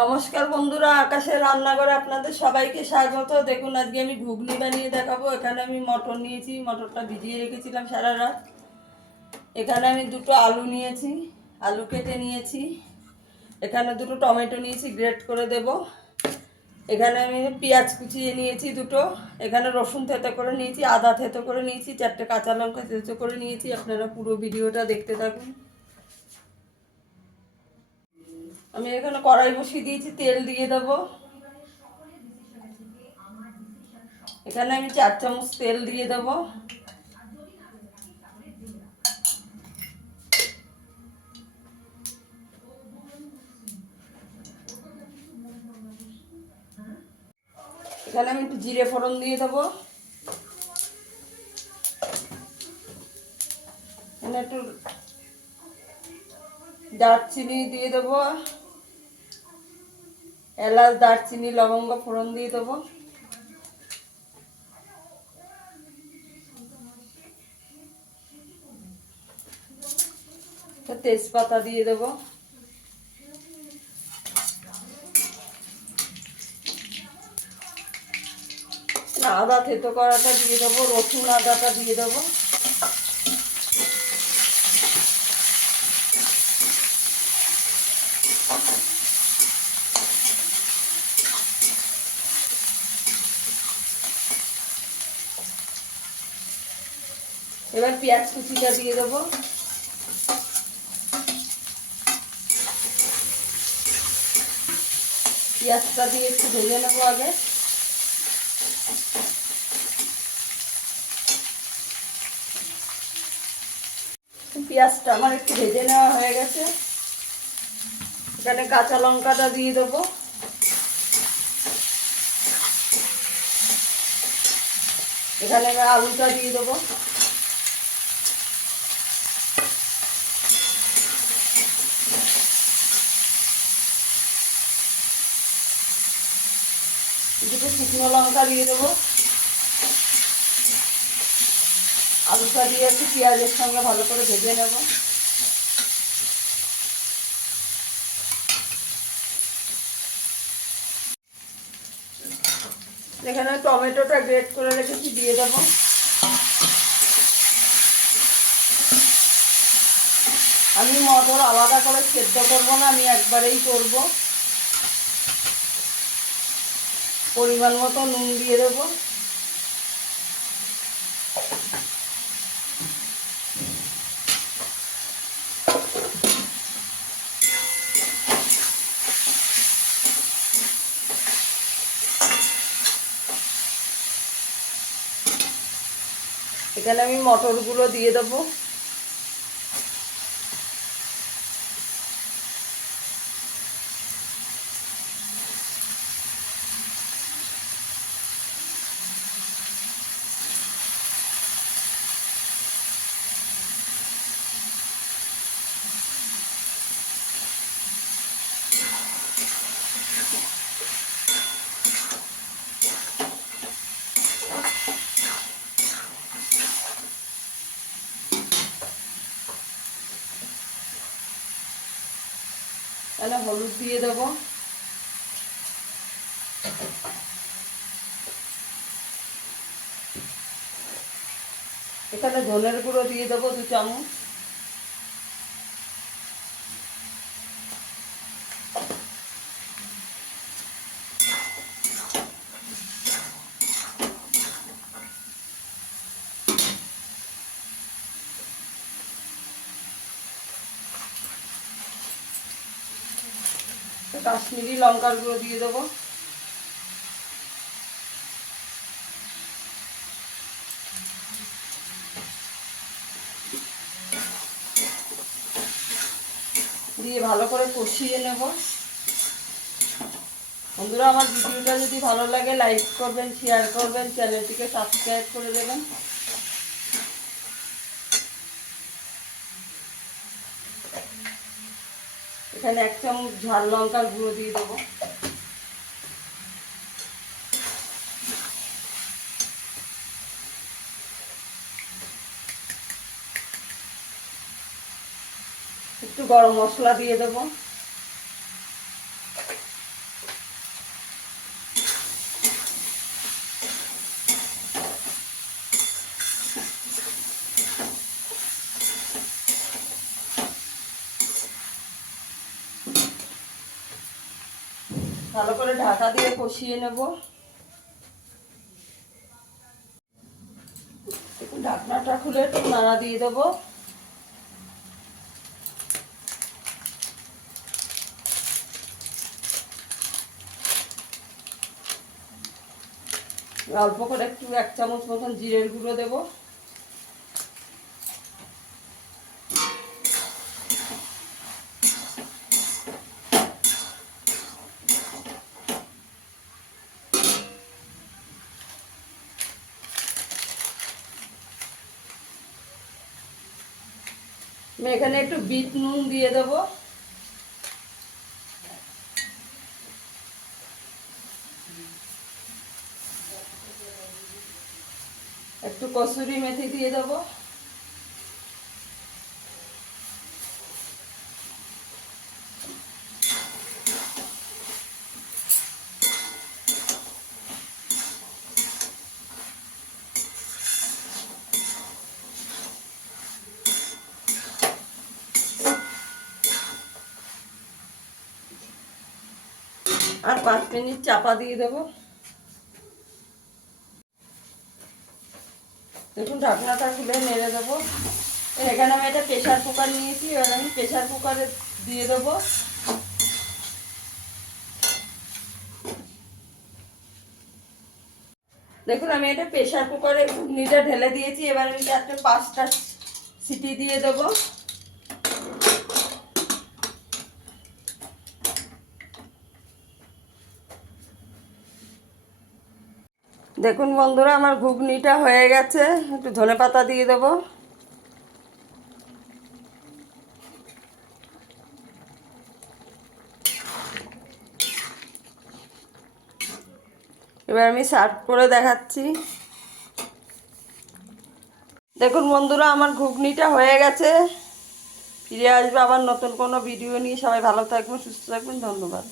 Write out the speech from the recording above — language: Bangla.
নমস্কার বন্ধুরা, আকাশের রান্নাঘরে আপনাদের সবাইকে স্বাগত। দেখুন আজকে আমি ঘুগনি বানিয়ে দেখাবো। এখানে আমি মটর নিয়েছি, মটরটা ভিজিয়ে রেখেছিলাম সারা রাত। এখানে আমি দুটো আলু নিয়েছি, আলু কেটে নিয়েছি। এখানে দুটো টমেটো নিয়েছি, গ্রেট করে দেব। এখানে আমি পেঁয়াজ কুচিয়ে নিয়েছি দুটো। এখানে রসুন থেতো করে নিয়েছি, আদা থেতো করে নিয়েছি, 4টে কাঁচা লঙ্কা থেতো করে নিয়েছি। আপনারা পুরো ভিডিওটা দেখতে থাকুন। আমি এখানে কড়াই বসিয়ে দিয়েছি, তেল দিয়ে দেবো। এখানে আমি 4 চামচ তেল দিয়ে দেবো। এখানে আমি একটু জিরে ফোড়ন দিয়ে দেবো। এখানে একটু দারচিনি দিয়ে দেবো, এলাচ দারচিনি লবঙ্গ ফোড়ন দিয়ে দেবো। তেজপাতা দিয়ে দেবো। আদা থেতো করাটা দিয়ে দেবো, রসুন আদাটা দিয়ে দেবো। এবার পেঁয়াজ কুচিটা দিয়ে দেবো। পেঁয়াজটা দিয়ে একটু ভেজে নেবো আগে। পেঁয়াজটা আমার একটু ভেজে নেওয়া হয়ে গেছে। এখানে কাঁচা লঙ্কাটা দিয়ে দেবো। এখানে আমি আলুটা দিয়ে দেবো। দুটো শুকনো লঙ্কা দিয়ে দেবো। আলুটা দিয়ে একটু পেঁয়াজের সঙ্গে ভালো করে ভেজে নেব। এখানে টমেটোটা গ্রেট করে রেখেছি, দিয়ে দেবো। আমি মটর আলাদা করে সেদ্ধ করবো না, আমি একবারেই করব। পরিমাণ মতো নুন দিয়ে দেবো। এখানে আমি মটরগুলো দিয়ে দেবো। এখানে হলুদ দিয়ে দেবো। এখানে ধনের গুঁড়ো দিয়ে দেবো 2 চামচ। কাশ্মীরি লঙ্কার গুঁড়ো দিয়ে দেবো। দিয়ে ভালো করে কষিয়ে নেব। বন্ধুরা, আমার ভিডিওটা যদি ভালো লাগে লাইক করবেন, শেয়ার করবেন, চ্যানেলটিকে সাবস্ক্রাইব করে দেবেন। এখানে 1 চামচ ঝাল লঙ্কার গুঁড়ো দিয়ে দেবো। একটু গরম মশলা দিয়ে দেবো। ভালো করে ঢাকা দিয়ে কষিয়ে নেব। একটু ঢাকনাটা খুলে একটু নাড়া দিয়ে দেবো। অল্প করে একটু 1 চামচ মতন জিরের গুঁড়ো দেবো। আমি এখানে একটু বিট নুন দিয়ে দেবো। একটু কসুরি মেথি দিয়ে দেবো। আর 5 মিনিট চাপা দিয়ে দেবো। দেখুন ঢাকনাটা খুলে নেড়ে দেবো। এখানে আমি একটা প্রেশার কুকার নিয়েছি, এবার আমি প্রেশার কুকারে দিয়ে দেবো। দেখুন আমি এটা প্রেশার কুকারে ঘুগনিটা ঢেলে দিয়েছি। এবার আমি 4-5টা সিটি দিয়ে দেবো। দেখুন বন্ধুরা আমার ঘুগনিটা হয়ে গেছে। একটু ধনেপাতা দিয়ে দেবো। এবার আমি সার্ভ করে দেখাচ্ছি। দেখুন বন্ধুরা আমার ঘুগনিটা হয়ে গেছে। ফিরে আসবে আবার নতুন কোনো ভিডিও নিয়ে। সবাই ভালো থাকবেন, সুস্থ থাকবেন। ধন্যবাদ।